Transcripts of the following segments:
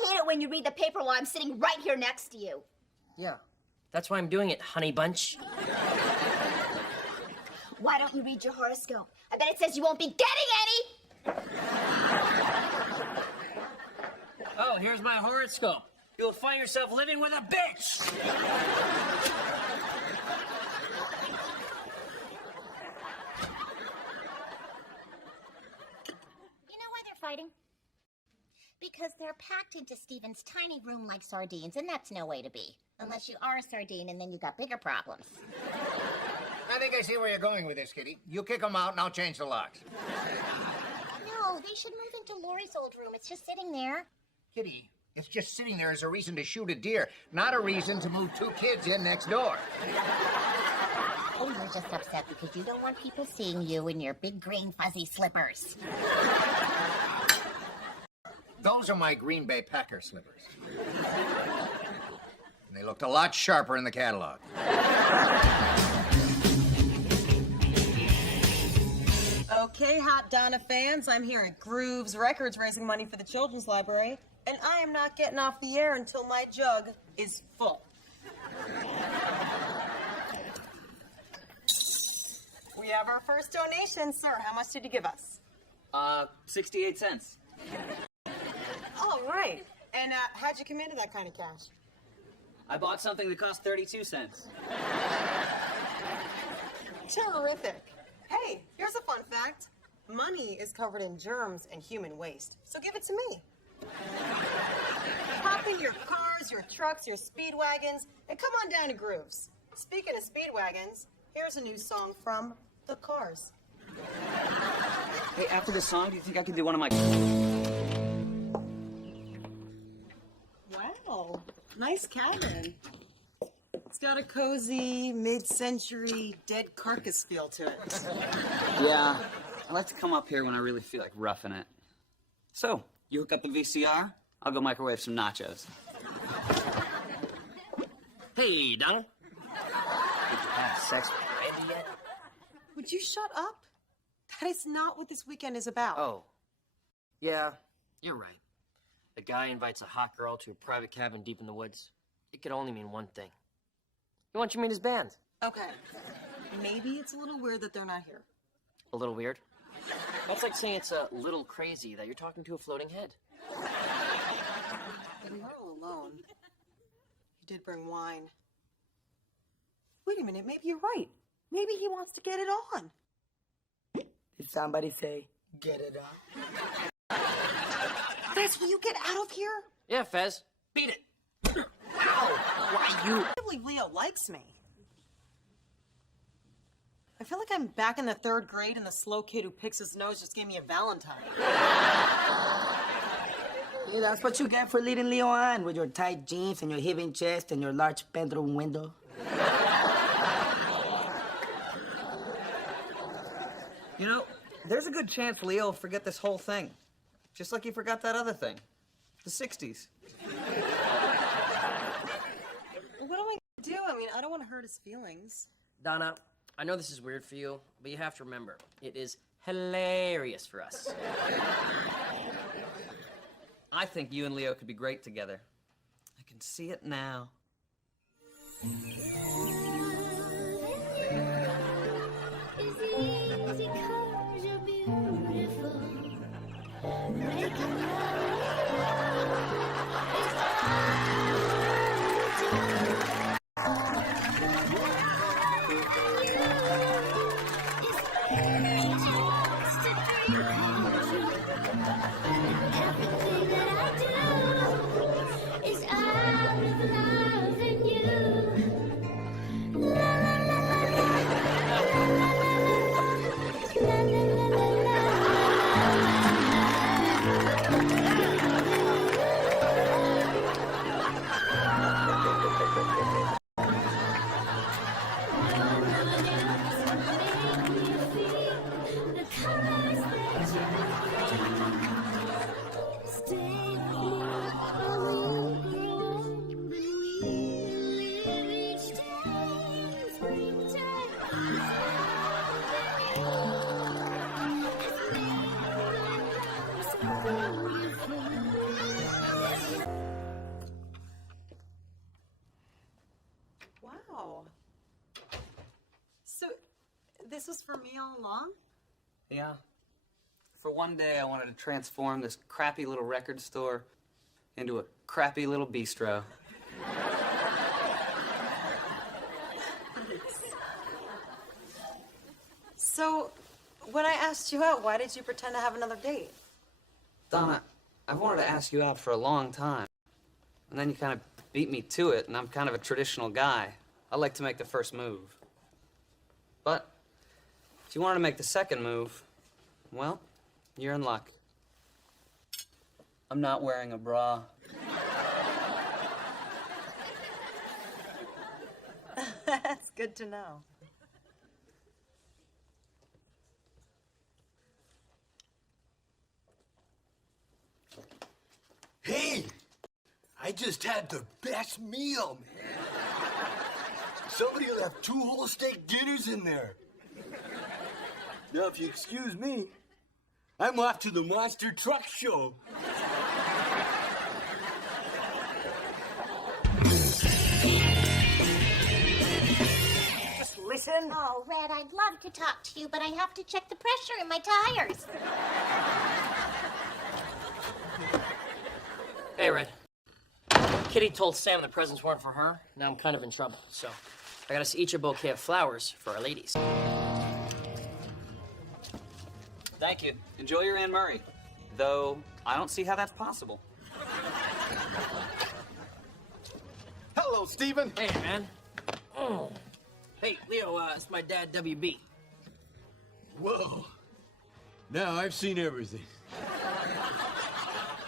I hate it when you read the paper while I'm sitting right here next to you. Yeah, that's why I'm doing it, honey bunch. Why don't you read your horoscope? I bet it says you won't be getting any. Oh, here's my horoscope. You'll find yourself living with a bitch. You know why they're fighting? Because they're packed into Steven's tiny room like sardines, and that's no way to be. Unless you are a sardine, and then you got bigger problems. I think I see where you're going with this, Kitty. You kick them out, and I'll change the locks. No, they should move into Lori's old room. It's just sitting there. Kitty, it's just sitting there as a reason to shoot a deer, not a reason to move 2 kids in next door. Oh, you're just upset because you don't want people seeing you in your big green fuzzy slippers. Those are my Green Bay Packer slippers. And they looked a lot sharper in the catalog. Okay, Hot Donna fans, I'm here at Grooves Records raising money for the Children's Library, and I am not getting off the air until my jug is full. We have our first donation, sir. How much did you give us? 68 cents. All right. And how'd you come into that kind of cash? I bought something that cost 32 cents. Terrific. Hey, here's a fun fact. Money is covered in germs and human waste, so give it to me. Hop in your cars, your trucks, your speed wagons, and come on down to Grooves. Speaking of speed wagons, here's a new song from The Cars. Hey, after this song, do you think I could do one of my... Wow, nice cabin. It's got a cozy, mid-century, dead carcass feel to it. Yeah, I like to come up here when I really feel like roughing it. So, you hook up the VCR, I'll go microwave some nachos. Hey, Donna. Did you have sex with Randy yet? Would you shut up? That is not what this weekend is about. Oh. Yeah, you're right. A guy invites a hot girl to a private cabin deep in the woods. It could only mean one thing. He wants you to meet his band. Okay. Maybe it's a little weird that they're not here. A little weird? That's like saying it's a little crazy that you're talking to a floating head. But we weren't all alone. You did bring wine. Wait a minute, maybe you're right. Maybe he wants to get it on. Did somebody say, get it up? Fez, will you get out of here? Yeah, Fez. Beat it. Ow! Why you? I can't believe Leo likes me. I feel like I'm back in the 3rd grade and the slow kid who picks his nose just gave me a Valentine. Yeah, that's what you get for leading Leo on, with your tight jeans and your heaving chest and your large bedroom window. You know, there's a good chance Leo will forget this whole thing. Just like he forgot that other thing. The 60s. What am I gonna do? I mean, I don't want to hurt his feelings. Donna, I know this is weird for you, but you have to remember, it is hilarious for us. I think you and Leo could be great together. I can see it now. La la la la la. this was for me all along? Yeah. For one day, I wanted to transform this crappy little record store into a crappy little bistro. So, when I asked you out, why did you pretend to have another date? Donna, I've wanted to ask you out for a long time. And then you kind of beat me to it, and I'm kind of a traditional guy. I like to make the first move. But if you wanted to make the second move, well, you're in luck. I'm not wearing a bra. That's good to know. Hey, I just had the best meal, man. Somebody left 2 whole steak dinners in there. Now, if you excuse me, I'm off to the monster truck show. Just listen. Oh, Red, I'd love to talk to you, but I have to check the pressure in my tires. Hey, Red. Kitty told Sam the presents weren't for her. Now I'm kind of in trouble, so I got us each a bouquet of flowers for our ladies. Thank you. Enjoy your Anne Murray. Though, I don't see how that's possible. Hello, Stephen. Hey, man. Oh. Hey, Leo, it's my dad, WB. Whoa. Now I've seen everything.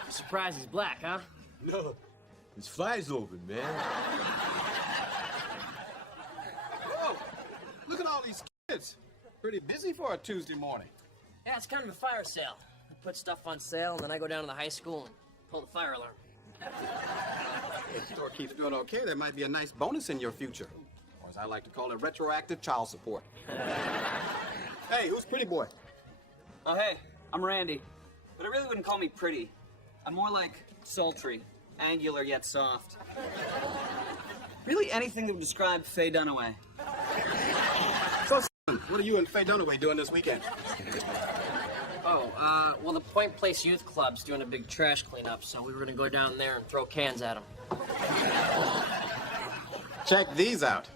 Surprised he's black, huh? No, his fly's open, man. Oh, look at all these kids. Pretty busy for a Tuesday morning. Yeah, it's kind of a fire sale. I put stuff on sale, and then I go down to the high school and pull the fire alarm. If the store keeps doing okay, there might be a nice bonus in your future. Or as I like to call it, retroactive child support. Hey, who's pretty boy? Oh, hey, I'm Randy. But I really wouldn't call me pretty. I'm more like sultry, angular yet soft. Really anything that would describe Faye Dunaway. So, what are you and Faye Dunaway doing this weekend? Oh, well, the Point Place Youth Club's doing a big trash cleanup, so we were gonna go down there and throw cans at them. Check these out.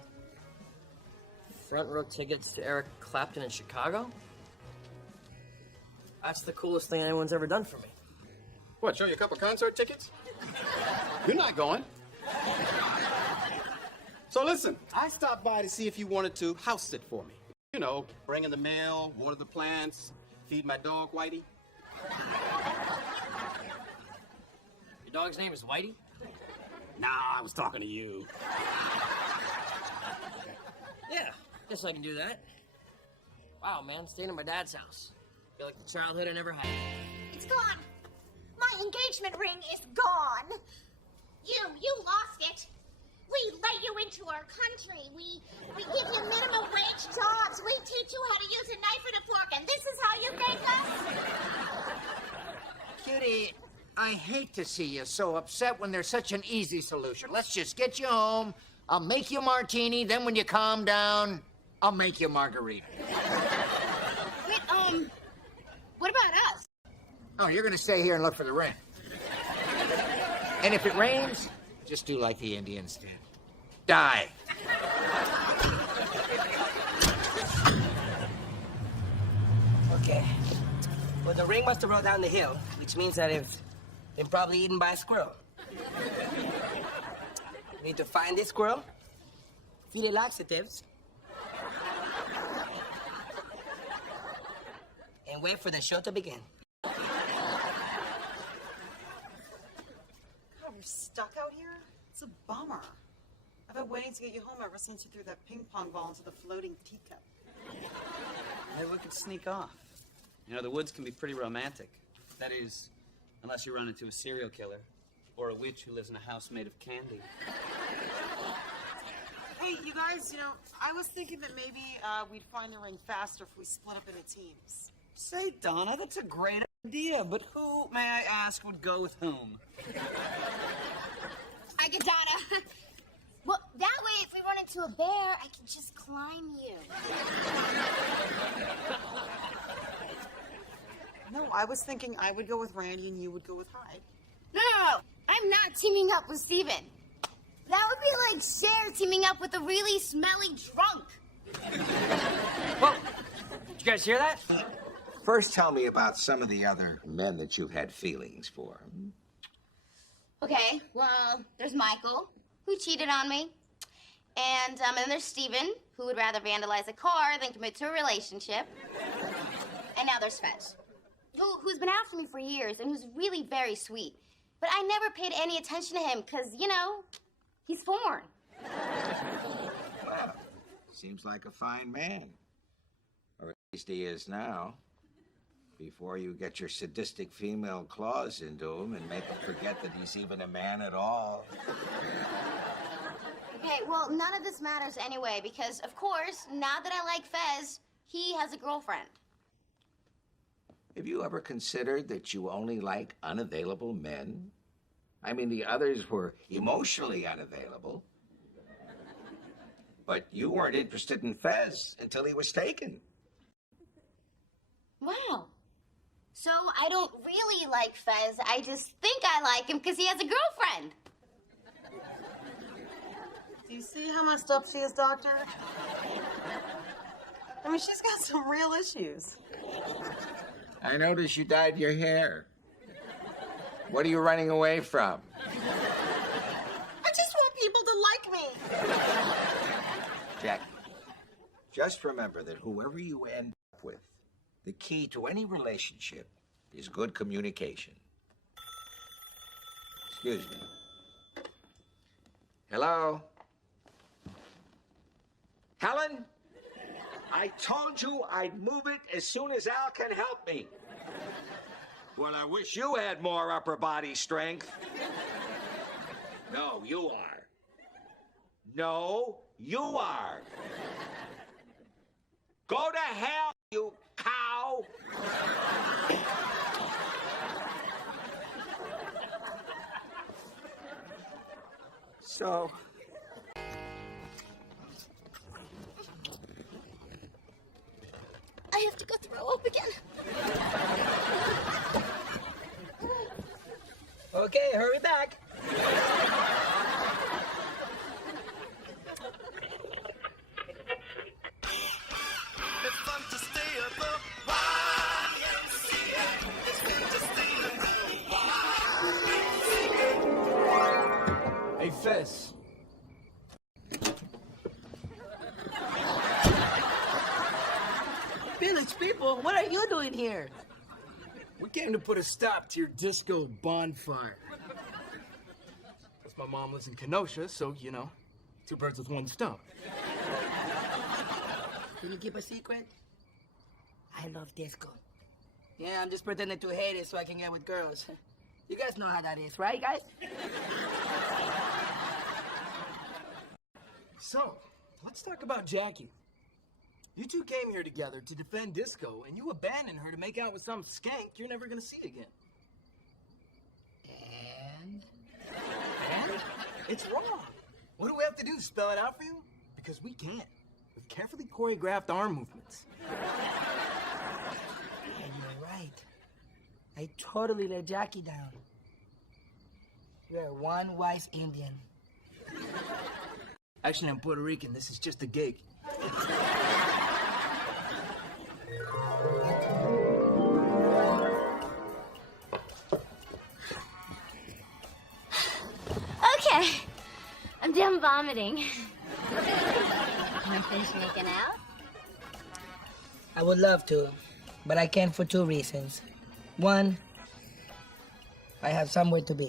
Front row tickets to Eric Clapton in Chicago? That's the coolest thing anyone's ever done for me. What, show you a couple concert tickets? You're not going. So listen, I stopped by to see if you wanted to house sit for me. You know, bring in the mail, water the plants, feed my dog, Whitey. Your dog's name is Whitey? Nah, I was talking to you. Yeah, guess I can do that. Wow, man, staying at my dad's house. Feel like the childhood I never had. It's gone. My engagement ring is gone. You lost it. We let you into our country. We give you minimum wage jobs. We teach you how to use a knife and a fork, and this is how you thank us? Cutie, I hate to see you so upset when there's such an easy solution. Let's just get you home. I'll make you a martini, then when you calm down, I'll make you a margarita. Wait, what about us? Oh, you're gonna stay here and look for the ring. And if it rains, just do like the Indians did. Die. Okay. Well, the ring must have rolled down the hill, which means that it's been probably eaten by a squirrel. We need to find this squirrel, feed it laxatives, and wait for the show to begin. God, we're stuck out here? It's a bummer. I've been waiting to get you home ever since you threw that ping pong ball into the floating teacup. Maybe we could sneak off. You know, the woods can be pretty romantic. That is, unless you run into a serial killer or a witch who lives in a house made of candy. Hey, you guys, I was thinking that maybe we'd find the ring faster if we split up into teams. Say, Donna, that's a great idea, but who, may I ask, would go with whom? I get Donna. Well, that way, if we run into to a bear, I can just climb you. No, I was thinking I would go with Randy and you would go with Hyde. No, I'm not teaming up with Steven. That would be like Cher teaming up with a really smelly drunk. Whoa! Did you guys hear that? First, tell me about some of the other men that you've had feelings for. Okay, well, there's Michael, who cheated on me. And then there's Steven, who would rather vandalize a car than commit to a relationship. And now there's Fez, who's been after me for years and who's really very sweet. But I never paid any attention to him because, you know, he's foreign. Well, seems like a fine man. Or at least he is now. Before you get your sadistic female claws into him and make him forget that he's even a man at all. Okay, well, none of this matters anyway because, of course, now that I like Fez, he has a girlfriend. Have you ever considered that you only like unavailable men? I mean, the others were emotionally unavailable. But you weren't interested in Fez until he was taken. Wow. So I don't really like Fez. I just think I like him because he has a girlfriend. Do you see how messed up she is, Doctor? I mean, she's got some real issues. I noticed you dyed your hair. What are you running away from? I just want people to like me. Jack, just remember that whoever you end up with, the key to any relationship is good communication. Excuse me. Hello? Helen? I told you I'd move it as soon as Al can help me. Well, I wish you had more upper body strength. No, you are. No, you are. Go to hell, you cow. So... I have to go throw up again. Okay, hurry back. Hey, Fez. Village people, what are you doing here? We came to put a stop to your disco bonfire. That's my mom lives in Kenosha, so, you know, two birds with one stone. Can you keep a secret? I love disco. Yeah, I'm just pretending to hate it so I can get with girls. You guys know how that is, right, guys? So, let's talk about Jackie. You two came here together to defend disco, and you abandoned her to make out with some skank you're never gonna see again. And? It's wrong. What do we have to do, spell it out for you? Because we can't. With carefully choreographed arm movements. Yeah, you're right. I totally let Jackie down. You're one wise Indian. Actually, I'm Puerto Rican. This is just a gig. Okay. I'm done vomiting. Can I finish making out? I would love to, but I can't for two reasons. One, I have somewhere to be.